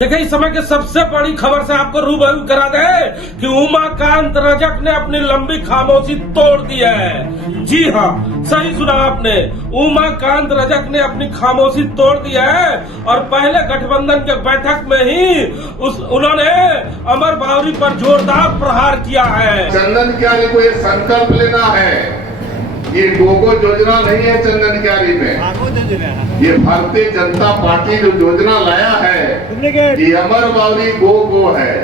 देखिए, इस समय की सबसे बड़ी खबर से आपको रूबरू करा दे कि उमाकांत रजक ने अपनी लंबी खामोशी तोड़ दी है। जी हाँ, सही सुना आपने। उमाकांत रजक ने अपनी खामोशी तोड़ दी है और पहले गठबंधन के बैठक में ही उन्होंने अमर बावरी पर जोरदार प्रहार किया है। चंदन क्यारी को ये संकल्प लेना है, ये गोगो योजना नहीं है चंदन क्यारी में। ये भारतीय जनता पार्टी जो योजना लाया है, ये अमर बावरी गोगो है।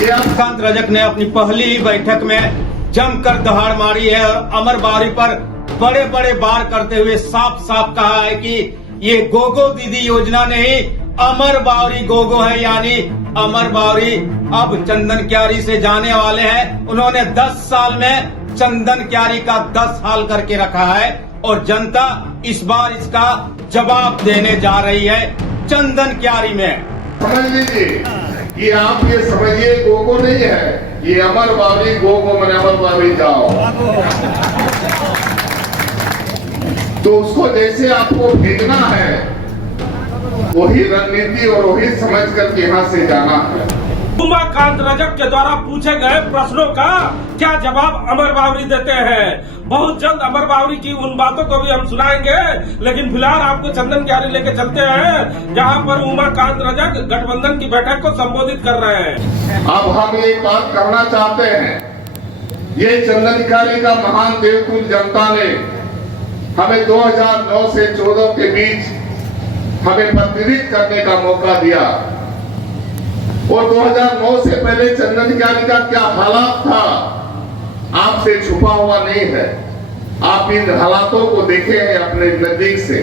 उमाकांत रजक ने अपनी पहली ही बैठक में जमकर दहाड़ मारी है और अमर बावरी पर बड़े बड़े वार करते हुए साफ साफ कहा है कि ये गोगो दीदी योजना नहीं, अमर बावरी गोगो है। यानी अमर बावरी अब चंदन क्यारी से जाने वाले हैं। उन्होंने 10 साल में चंदन क्यारी का 10 हाल करके रखा है और जनता इस बार इसका जवाब देने जा रही है चंदन क्यारी में। समझ लीजिए कि आप ये समझिए गोगो नहीं है, ये अमर बावरी गोगो मैंने अमर बावरी जाओ। तो उसको जैसे आपको भेजना है वही रणनीति और वही समझ करके यहाँ से जाना है। उमाकांत रजक के द्वारा पूछे गए प्रश्नों का क्या जवाब अमर बावरी देते हैं। बहुत जल्द अमर बावरी की उन बातों को भी हम सुनाएंगे, लेकिन फिलहाल आपको चंदन क्यारी लेके चलते हैं जहां पर उमाकांत रजक गठबंधन की बैठक को संबोधित कर रहे हैं। अब हम एक बात कहना चाहते हैं, ये चंदन क्यारी का महान देवतुल्य जनता ने हमें 2009 से 14 के बीच हमें प्रतिनिधित्व करने का मौका दिया और 2009 से पहले चंदन क्यारी का क्या हालात था आपसे छुपा हुआ नहीं है। आप इन हालातों को देखे हैं अपने नजदीक से,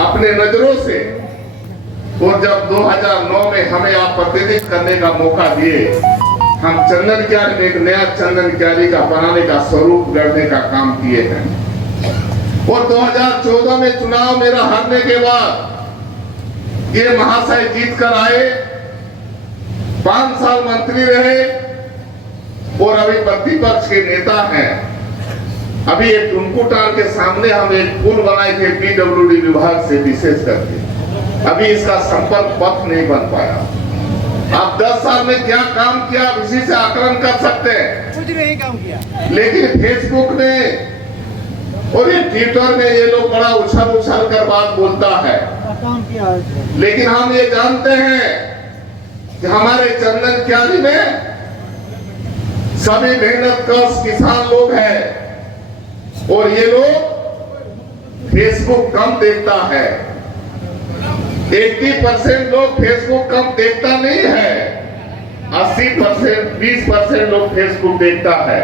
अपने नजरों से। और जब 2009 में हमें आप प्रतिनिधित्व करने का मौका दिए, हम चंदन क्यारी में एक नया चंदन क्यारी का बनाने का स्वरूप गढ़ने का काम किए हैं। और 2014 में चुनाव मेरा हारने के बाद ये महाशय जीत कर आए, 5 साल मंत्री रहे और अभी प्रतिपक्ष के नेता हैं। अभी एक टुनकुटार के सामने हम एक पुल बनाए थे पीडब्ल्यूडी विभाग से विशेष करके, अभी इसका संपर्क पथ नहीं बन पाया। आप 10 साल में क्या काम किया आप इसी से आकलन कर सकते हैं। कुछ नहीं काम किया, लेकिन फेसबुक ने और ये ट्विटर में ये लोग बड़ा उछल उछल कर बात बोलता है। काम किया है। लेकिन हम ये जानते हैं कि हमारे चंदन क्यारी में सभी मेहनतकश किसान लोग हैं और ये लोग फेसबुक कम देखता है। 80% लोग फेसबुक कम देखता नहीं है, 80% 20% लोग फेसबुक देखता है।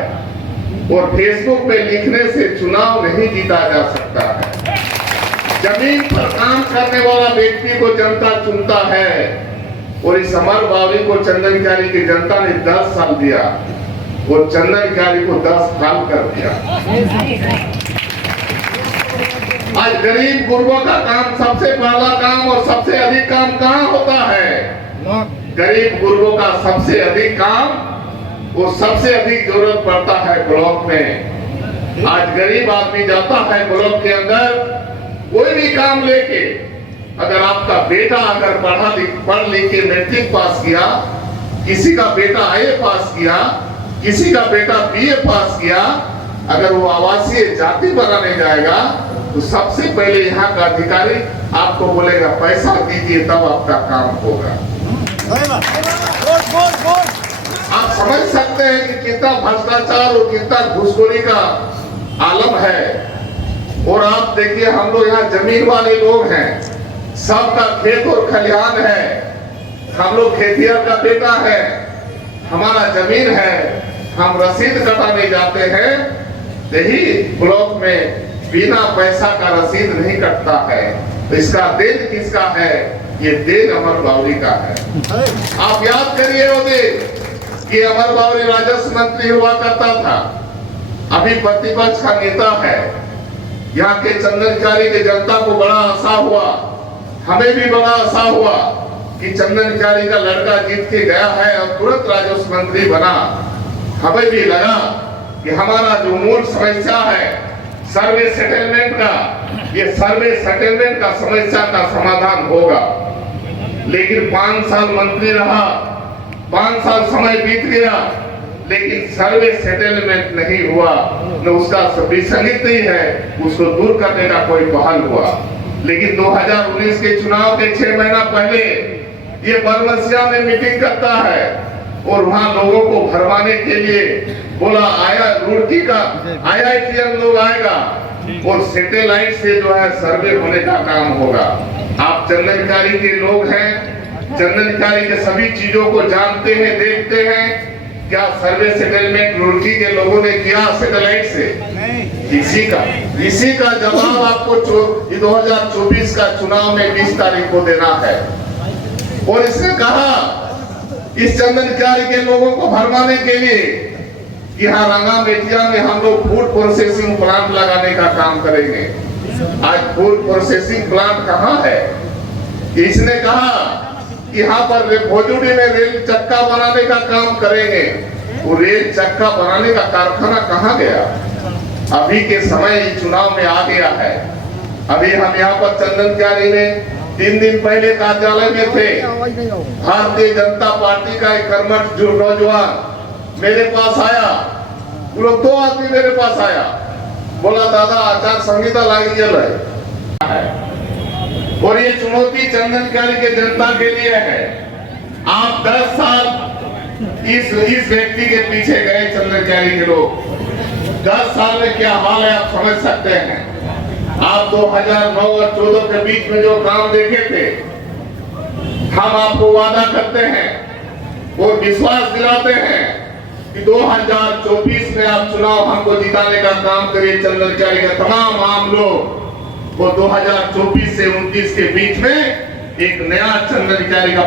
और फेसबुक पे लिखने से चुनाव नहीं जीता जा सकता है। जमीन पर काम करने वाला व्यक्ति को जनता चुनता है और इस अमर बावरी को चंदन क्यारी की जनता ने 10 साल दिया और चंदन क्यारी को 10 साल कर दिया। आज गरीब गुरबों का काम सबसे पहला काम और सबसे अधिक काम कहाँ होता है? गरीब गुरबों का सबसे अधिक काम वो सबसे अधिक जरूरत पड़ता है ब्लॉक में। आज गरीब आदमी जाता है ब्लॉक के अंदर कोई भी काम लेके, अगर आपका बेटा अगर पढ़ लिख के मैट्रिक पास किया, किसी का बेटा आईए पास किया, किसी का बेटा बीए पास किया, अगर वो आवासीय जाति बनाने जाएगा तो सबसे पहले यहाँ का अधिकारी आपको बोलेगा पैसा दीजिए तब आपका काम होगा। आप समझ सकते हैं कि कितना भ्रष्टाचार और कितना घूसखोरी का आलम है। और आप देखिए, हम लोग यहाँ जमीन वाले लोग हैं, सबका खेत और खलिहान है, हम लोग खेतिहर का बेटा है, हमारा जमीन है, हम रसीद कटाने जाते हैं, यही ब्लॉक में बिना पैसा का रसीद नहीं कटता है। तो इसका देन किसका है? ये देन अमर बावरी का है। आप याद करिए वो दिन कि अमर बावरी राजस्व मंत्री हुआ करता था, अभी प्रतिपक्ष का नेता है। यहाँ के चंदन क्यारी की जनता को बड़ा आशा हुआ, हमें भी बड़ा आशा हुआ कि चंदन क्यारी का लड़का जीत के गया है और तुरंत राजस्व मंत्री बना। हमें भी लगा कि हमारा जो मूल समस्या है सर्वे सेटलमेंट का, ये सर्वे सेटलमेंट का समस्या का समाधान होगा। लेकिन 5 साल मंत्री रहा, 5 साल समय बीत गया, लेकिन सर्वे सेटलमेंट नहीं हुआ, न उसका विसंगति नहीं है, उसको दूर करने का कोई पहल हुआ। लेकिन 2019 के चुनाव के 6 महीना पहले ये बरमसिया में मीटिंग करता है और वहां लोगों को भरवाने के लिए बोला आया रुड़की का IITM लोग आएगा और सैटेलाइट से जो है सर्वे होने का काम होगा। आप चंदनकारी के लोग हैं, चंदनकारी के सभी चीजों को जानते हैं, देखते हैं। क्या सर्वे सेटलमेंट रुड़की के लोगों ने किया सैटेलाइट से? इसी का जवाब आपको 2024 का चुनाव में 20 तारीख को देना है। और इसने कहा इस चंदनकारी के लोगों को भरवाने के लिए यहाँ रंगा मेटिया में हम लोग फूड प्रोसेसिंग प्लांट लगाने का काम करेंगे। आज फूड प्रोसेसिंग प्लांट कहाँ है? इसने कहा यहाँ पर भोजपुरी में रेल चक्का बनाने का काम करेंगे। वो रेल चक्का बनाने का कारखाना कहाँ गया? अभी के समय चुनाव में आ गया है। अभी हम यहाँ पर चंदनकारी में 3 दिन पहले कार्यालय में थे। भारतीय जनता पार्टी का एक कर्मठ जो नौजवान मेरे पास आया, वो लोग 2 आदमी मेरे पास आया, बोला दादा आचार संहिता लागी है। और ये चुनौती चंदनकारी के जनता के लिए है। आप 10 साल इस व्यक्ति के पीछे गए, चंदनकारी के लोग 10 साल में क्या हाल है आप समझ सकते हैं। आप 2009 और 14 के बीच में जो काम देखे थे, हम आपको वादा करते हैं और विश्वास दिलाते हैं कि 2024 में आप चुनाव हमको जिताने का काम करिए। चंदनकारी का तमाम आम लोग वो 2024 से 29 के बीच में एक नया चंदनकारी का